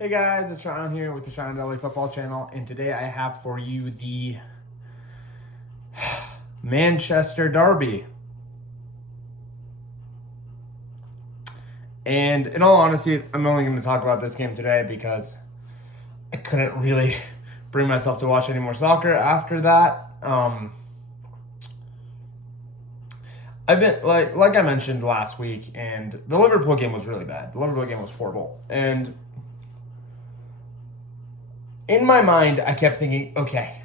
Hey guys, it's Sean here with the Sean Daily Football Channel, and today I have for you the Manchester Derby. And in all honesty, I'm only going to talk about this game today because I couldn't really bring myself to watch any more soccer after that. I've been like I mentioned last week, and the Liverpool game was really bad. The Liverpool game was horrible, and in my mind, I kept thinking, okay,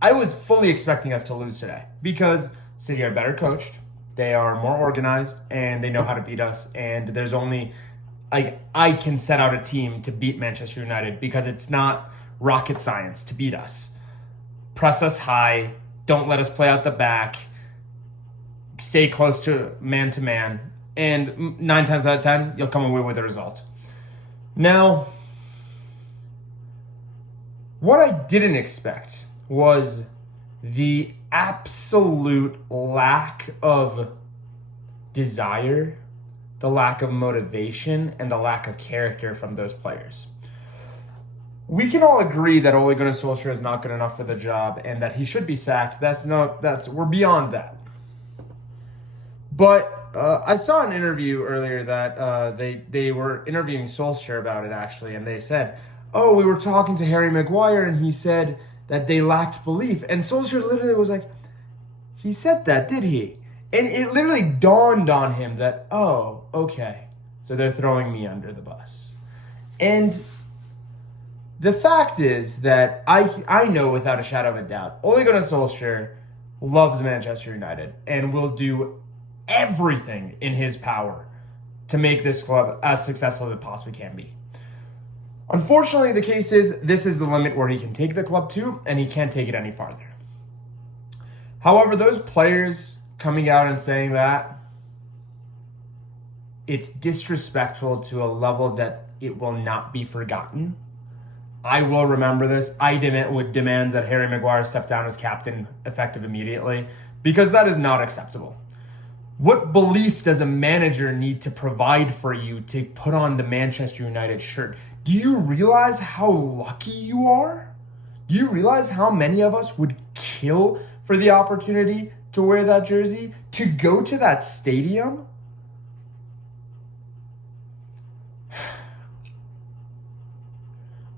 I was fully expecting us to lose today because City are better coached, they are more organized, and they know how to beat us. And there's only, I can set out a team to beat Manchester United because it's not rocket science to beat us. Press us high, don't let us play out the back, stay close to man, and 9 times out of 10, you'll come away with a result. Now, what I didn't expect was the absolute lack of desire, the lack of motivation, and the lack of character from those players. We can all agree that Ole Gunnar Solskjaer is not good enough for the job and that he should be sacked. We're beyond that. But I saw an interview earlier that they were interviewing Solskjaer about it actually, and they said, oh, we were talking to Harry Maguire, and he said that they lacked belief. And Solskjaer literally was like, he said that, did he? And it literally dawned on him that, oh, okay, so they're throwing me under the bus. And the fact is that I know without a shadow of a doubt, Ole Gunnar Solskjaer loves Manchester United and will do everything in his power to make this club as successful as it possibly can be. Unfortunately, the case is this is the limit where he can take the club to, and he can't take it any farther. However, those players coming out and saying that, it's disrespectful to a level that it will not be forgotten. I will remember this. I would demand that Harry Maguire step down as captain effective immediately, because that is not acceptable. What belief does a manager need to provide for you to put on the Manchester United shirt? Do you realize how lucky you are? Do you realize how many of us would kill for the opportunity to wear that jersey, to go to that stadium?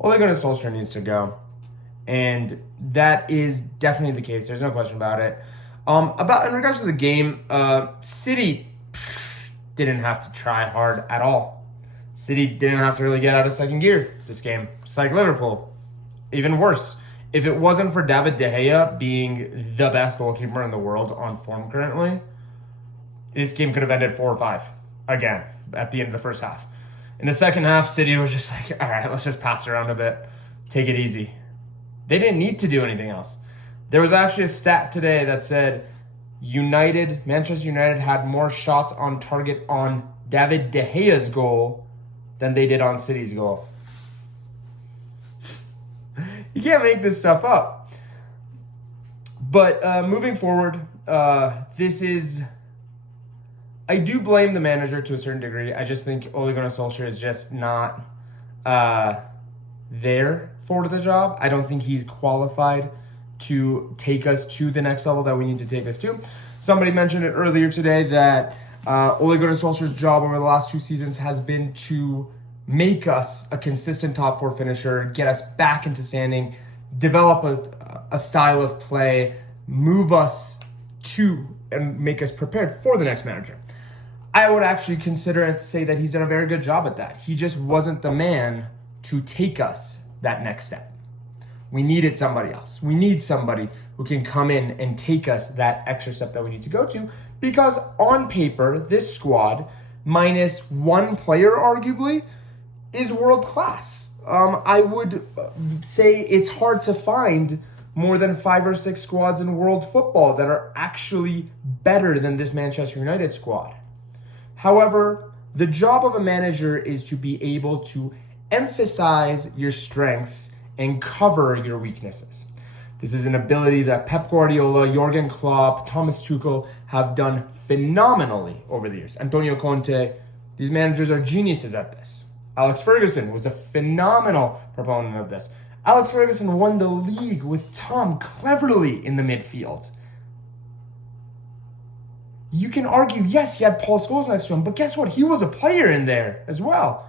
Ole Gunnar Solskjaer needs to go. And that is definitely the case. There's no question about it. In regards to the game, City didn't have to try hard at all. City didn't have to really get out of second gear this game, just like Liverpool. Even worse, if it wasn't for David De Gea being the best goalkeeper in the world on form currently, this game could have ended 4-5 again at the end of the first half. In the second half, City was just like, all right, let's just pass it around a bit. Take it easy. They didn't need to do anything else. There was actually a stat today that said Manchester United had more shots on target on David De Gea's goal than they did on City's goal. You can't make this stuff up. But moving forward, I do blame the manager to a certain degree. I just think Ole Gunnar Solskjaer is just not there for the job. I don't think he's qualified to take us to the next level that we need to take us to. Somebody mentioned it earlier today that Ole Gunnar Solskjaer's job over the last 2 seasons has been to make us a consistent top 4 finisher, get us back into standing, develop a style of play, move us to and make us prepared for the next manager. I would actually consider and say that he's done a very good job at that. He just wasn't the man to take us that next step. We needed somebody else. We need somebody who can come in and take us that extra step that we need to go to, because on paper, this squad, minus one player arguably, is world class. I would say it's hard to find more than 5 or 6 squads in world football that are actually better than this Manchester United squad. However, the job of a manager is to be able to emphasize your strengths and cover your weaknesses. This is an ability that Pep Guardiola, Jurgen Klopp, Thomas Tuchel have done phenomenally over the years. Antonio Conte, these managers are geniuses at this. Alex Ferguson was a phenomenal proponent of this. Alex Ferguson won the league with Tom Cleverley in the midfield. You can argue, yes, he had Paul Scholes next to him, but guess what? He was a player in there as well.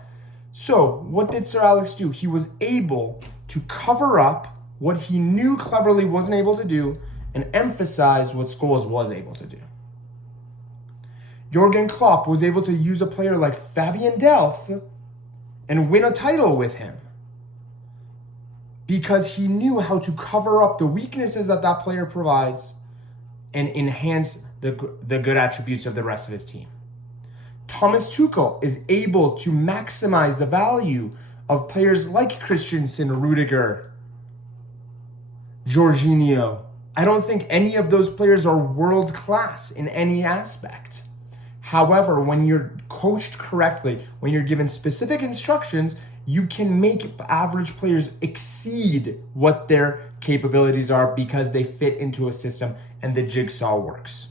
So what did Sir Alex do? He was able to cover up what he knew Cleverley wasn't able to do and emphasize what Scholes was able to do. Jurgen Klopp was able to use a player like Fabian Delph and win a title with him because he knew how to cover up the weaknesses that that player provides and enhance the good attributes of the rest of his team. Thomas Tuchel is able to maximize the value of players like Christensen, Rudiger, Jorginho. I don't think any of those players are world class in any aspect. However, when you're coached correctly, when you're given specific instructions, you can make average players exceed what their capabilities are because they fit into a system and the jigsaw works.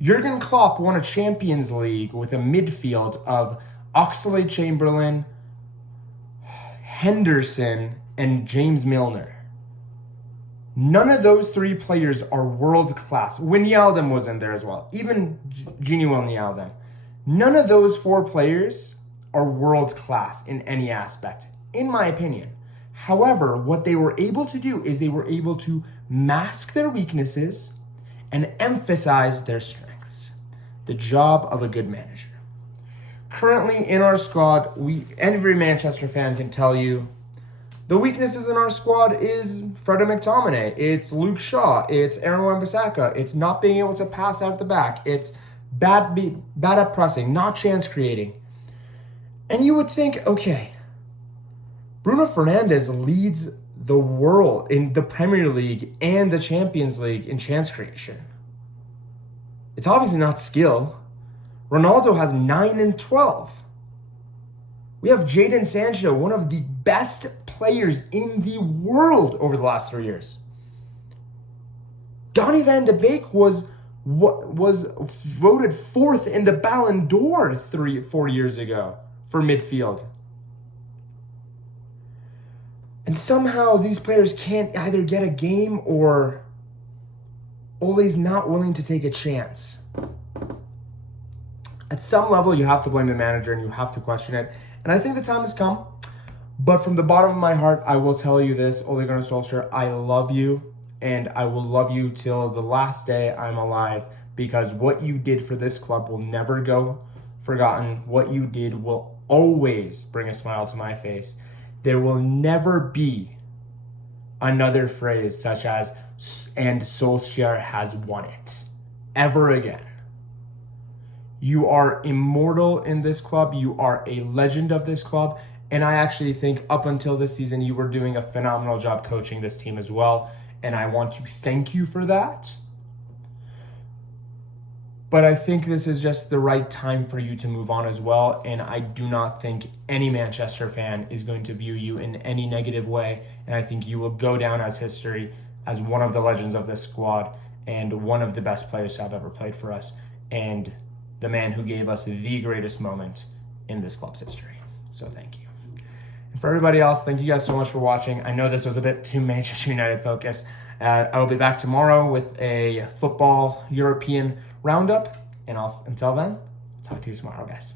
Jurgen Klopp won a Champions League with a midfield of Oxlade-Chamberlain, Henderson, and James Milner. None of those three players are world class. Wijnaldum was in there as well. Even Gini Wijnaldum. None of those four players are world class in any aspect, in my opinion. However, what they were able to do is they were able to mask their weaknesses and emphasize their strengths. The job of a good manager. Currently in our squad, every Manchester fan can tell you the weaknesses in our squad is Freddie McTominay. It's Luke Shaw. It's Aaron Wan-Bissaka. It's not being able to pass out of the back. It's bad at pressing, not chance creating. And you would think, okay, Bruno Fernandes leads the world in the Premier League and the Champions League in chance creation. It's obviously not skill. Ronaldo has 9 and 12. We have Jadon Sancho, one of the best players in the world over the last 3 years. Donny van de Beek was voted 4th in the Ballon d'Or 4 years ago for midfield. And somehow these players can't either get a game or Ole's not willing to take a chance. At some level, you have to blame the manager and you have to question it. And I think the time has come. But from the bottom of my heart, I will tell you this, Ole Gunnar Solskjaer, I love you. And I will love you till the last day I'm alive. Because what you did for this club will never go forgotten. What you did will always bring a smile to my face. There will never be another phrase such as, and Solskjaer has won it, ever again. You are immortal in this club. You are a legend of this club. And I actually think up until this season, you were doing a phenomenal job coaching this team as well. And I want to thank you for that. But I think this is just the right time for you to move on as well. And I do not think any Manchester fan is going to view you in any negative way. And I think you will go down as history as one of the legends of this squad and one of the best players to have ever played for us. And the man who gave us the greatest moment in this club's history. So thank you. And for everybody else, thank you guys so much for watching. I know this was a bit too Manchester United focused. I will be back tomorrow with a football European roundup. And until then, talk to you tomorrow, guys.